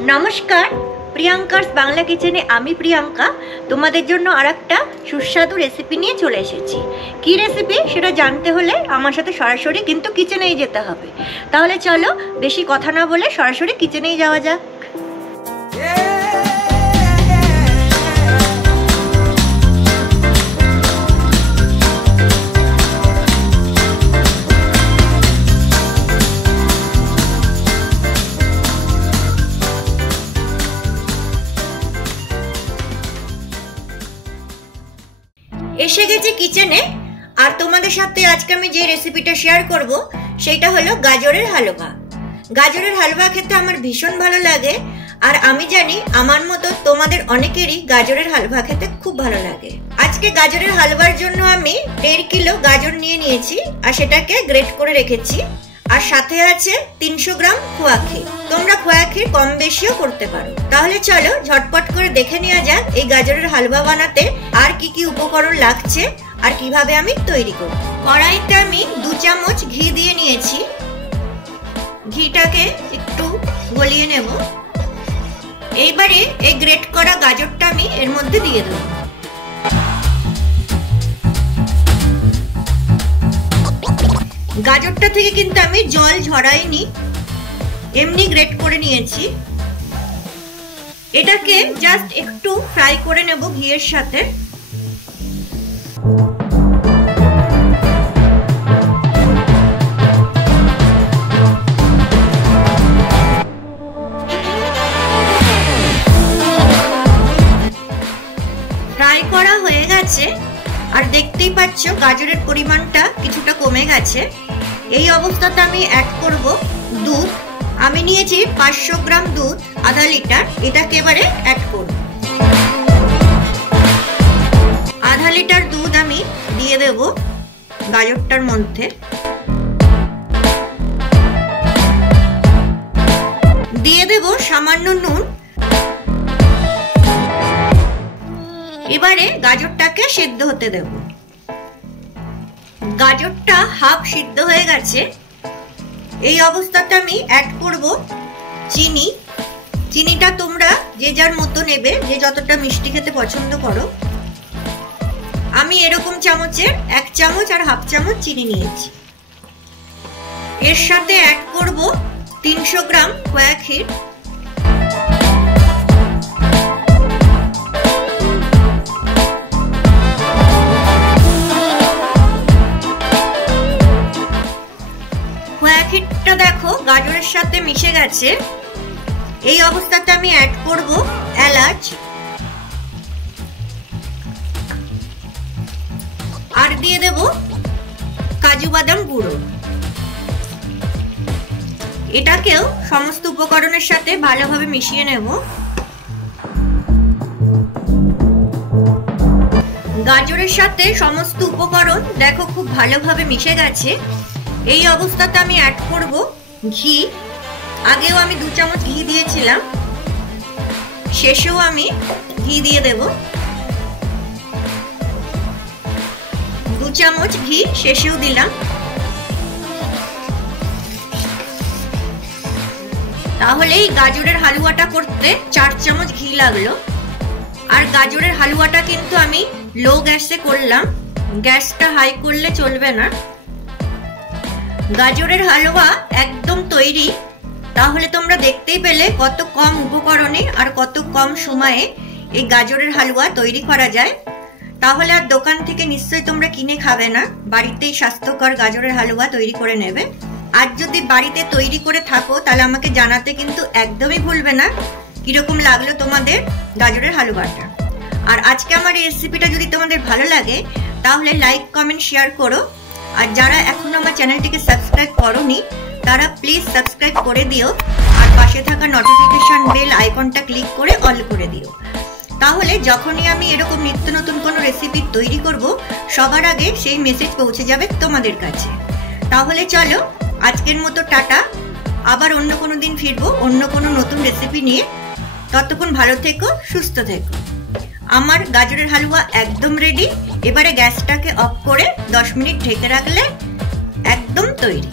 नमस्कार प्रियंकार्स बांगला किचेने आमी प्रियंका तुम्हादेर जोन्नो आरेकटा सुस्वादु रेसिपि निये चले एसेछि। कि रेसिपि सेटा जानते होले आमार साथे सरासरि किन्तु किचेनेई जेते होबे। ताहले चलो बेशी कथा ना बोले सरासरि किचेनेई जाওয়া যাক। এসে গেছি কিচেনে আর তোমাদের সাথে আজকে আমি যে রেসিপিটা শেয়ার করব সেটা হলো গাজরের হালুয়া। গাজরের হালুয়া খেতে আমার ভীষণ ভালো লাগে আর আমি জানি আমার মতো তোমাদের অনেকেরই গাজরের হালুয়া খেতে খুব ভালো লাগে। আজকে গাজরের হালুয়ার জন্য আমি 1.5 কিলো গাজর নিয়ে নিয়েছি আর সেটাকে গ্রেট করে রেখেছি। আর সাথে আছে 300 গ্রাম খোয়া ক্ষীর। তোমরা খোয়া ক্ষীর কম বেশিও করতে পারো। তাহলে চলো ঝটপট করে দেখে নেওয়া যাক এই গাজরের হালুয়া বানাতে আর কি কি উপকরণ লাগছে আর কিভাবে আমি তৈরি করব। কড়াইতে আমি 2 চামচ ঘি দিয়ে নিয়েছি। ঘিটাকে একটু গলিয়ে নেব। এইবারে এই গ্রেট করা গাজরটা আমি এর মধ্যে দিয়ে দেব। গাজরটা থেকে কিন্তু আমি জল ঝরাইনি, এমনি গ্রেট করে নিয়েছি। এটাকে জাস্ট একটু ফ্রাই করে নেব ঘিয়ের সাথে। ফ্রাই করা হয়ে গেছে আর দেখতেই পাচ্ছ গাজরের পরিমাণটা কিছুটা কমে গেছে। এই অবস্থাতে আমি অ্যাড করব দুধ। আমি নিয়েছি 500 গ্রাম দুধ, আধা লিটার। এটাকে এবারে অ্যাড করব। আধা লিটার দুধ আমি দিয়ে দেব গাজরটার মধ্যে। দিয়ে দেব সামান্য নুন। এবারে গাজরটাকে সিদ্ধ হতে দেব। গাজরটা হাফ সিদ্ধ হয়ে গেছে। এই অবস্থাতে আমি অ্যাড করব চিনি। চিনিটা তোমরা যে যার মতো নেবে, যে যতটা মিষ্টি খেতে পছন্দ করো। আমি এরকম চামচের 1 চামচ আর হাফ চামচ চিনি নিয়েছি। এর সাথে অ্যাড করব 300 গ্রাম খোয়া ক্ষীর। ক্ষীরটা দেখো গাজরের সাথে মিশে গেছে। এই অবস্থাতে আমি অ্যাড করব এলাচ আর দিয়ে দেব কাজু বাদাম গুঁড়ো। এটাকেও সমস্ত উপকরণের সাথে ভালোভাবে মিশিয়ে নেব। গাজরের সাথে সমস্ত উপকরণ দেখো খুব ভালোভাবে মিশে গেছে। এই অবস্থাতে আমি অ্যাড করব ঘি। আগেও আমি 2 চামচ ঘি দিয়েছিলাম, শেষেও আমি ঘি দিয়ে দেব। 2 চামচ ঘি শেষেও দিলাম। তাহলে এই গাজরের হালুয়াটা করতে 4 চামচ ঘি লাগলো। আর গাজরের হালুয়াটা কিন্তু আমি লো গ্যাসে করলাম, গ্যাসটা হাই করলে চলবে না। গাজরের হালুয়া একদম তৈরি। তাহলে তোমরা দেখতেই পেলে কত কম উপকরণে আর কত কম সময়ে এই গাজরের হালুয়া তৈরি করা যায়। তাহলে আর দোকান থেকে নিশ্চয়ই তোমরা কিনে খাবে না, বাড়িতেই স্বাস্থ্যকর গাজরের হালুয়া তৈরি করে নেবে। আর যদি বাড়িতে তৈরি করে থাকো তাহলে আমাকে জানাতে কিন্তু একদমই ভুলবে না কিরকম লাগলো তোমাদের গাজরের হালুয়াটা। আর আজকে আমার এই রেসিপিটা যদি তোমাদের ভালো লাগে তাহলে লাইক, কমেন্ট, শেয়ার করো। আর যারা এখনো আমার চ্যানেলটিকে সাবস্ক্রাইব করোনি তারা প্লিজ সাবস্ক্রাইব করে দিও আর পাশে থাকা নোটিফিকেশন বেল আইকনটা ক্লিক করে অল করে দিও। তাহলে যখনই আমি এরকম নিত্য নতুন কোনো রেসিপি তৈরি করব সবার আগে সেই মেসেজ পৌঁছে যাবে তোমাদের কাছে। তাহলে চলো আজকের মতো টাটা। আবার অন্য কোনো দিন ফিরবো অন্য কোনো নতুন রেসিপি নিয়ে। ততক্ষণ ভালো থেকো, সুস্থ থেকো। আমার গাজরের হালুয়া একদম রেডি। এবারে গ্যাসটাকে অফ করে 10 মিনিট ঢেকে রাখলে একদম তৈরি।